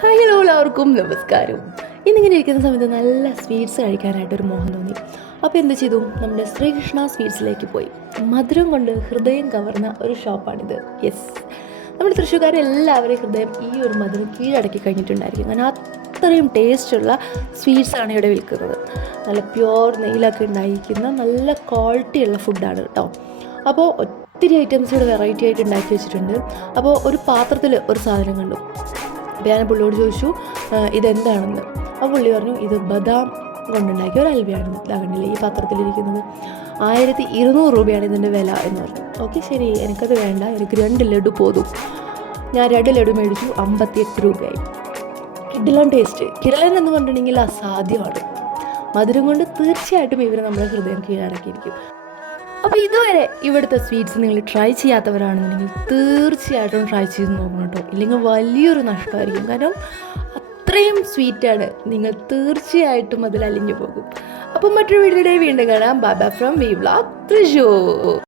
Hi hello എല്ലാവർക്കും. നമസ്കാരം. ഇന്നിങ്ങനെ ഇരിക്കുന്ന സമയത്ത് നല്ല സ്വീറ്റ്സ് കഴിക്കാനായിട്ട് ഒരു മോഹം തോന്നി. അപ്പോൾ എന്ത് ചെയ്തു? നമ്മുടെ ശ്രീകൃഷ്ണ സ്വീറ്റ്സിലേക്ക് പോയി. മധുരം കൊണ്ട് ഹൃദയം കവർന്ന ഒരു ഷോപ്പാണിത്. യെസ് നമ്മുടെ തൃശ്ശൂർക്കാരെല്ലാവരെയും ഹൃദയം ഈ ഒരു മധുരം കീഴടക്കി കഴിഞ്ഞിട്ടുണ്ടായിരിക്കും. കാരണം അത്രയും ടേസ്റ്റുള്ള സ്വീറ്റ്സാണ് ഇവിടെ വിൽക്കുന്നത്. നല്ല പ്യുവർ നെയ്യിലൊക്കെ ഉണ്ടായിരിക്കുന്ന നല്ല ക്വാളിറ്റിയുള്ള ഫുഡാണ് കേട്ടോ അപ്പോൾ ഒത്തിരി ഐറ്റംസ് ഇവിടെ വെറൈറ്റി ആയിട്ട് ഉണ്ടാക്കി വെച്ചിട്ടുണ്ട്. അപ്പോൾ ഒരു പാത്രത്തിൽ ഒരു സാധനം കണ്ടു. അപ്പോൾ ഞാൻ പുള്ളിയോട് ചോദിച്ചു ഇതെന്താണെന്ന്? അപ്പോൾ പുള്ളി പറഞ്ഞു ഇത് ബദാം കൊണ്ടുണ്ടാക്കിയ ഒരു അൽവയാണെന്ന്. കണ്ടില്ലേ ഈ പത്രത്തിലിരിക്കുന്നത്. ആയിരത്തി ഇരുന്നൂറ് രൂപയാണ് ഇതിന്റെ വില എന്ന് പറഞ്ഞു. ഓക്കെ ശരി എനിക്കത് വേണ്ട. എനിക്ക് രണ്ട് ലഡു പോതും. ഞാൻ രണ്ട് ലഡു മേടിച്ചു അമ്പത്തിയെട്ട് രൂപയായി. കിഡിലോൺ ടേസ്റ്റ്. കിരളൻ എന്ന് പറഞ്ഞിട്ടുണ്ടെങ്കിൽ അസാധ്യമാണ്. മധുരം കൊണ്ട് തീർച്ചയായിട്ടും ഇവർ നമ്മുടെ ഹൃദയം കീഴടക്കിയിരിക്കും. അപ്പോൾ ഇതുവരെ ഇവിടുത്തെ സ്വീറ്റ്സ് നിങ്ങൾ ട്രൈ ചെയ്യാത്തവരാണെന്നുണ്ടെങ്കിൽ തീർച്ചയായിട്ടും ട്രൈ ചെയ്ത് നോക്കണം കേട്ടോ. ഇല്ലെങ്കിൽ വലിയൊരു നഷ്ടമായിരിക്കും. കാരണം അത്രയും സ്വീറ്റാണ് നിങ്ങൾ തീർച്ചയായിട്ടും അതിൽ അലിഞ്ഞു പോകും. അപ്പം മറ്റൊരു വീഡിയോയുടെ വീണ്ടും കാണാം. Baba from V vlog Thrissur.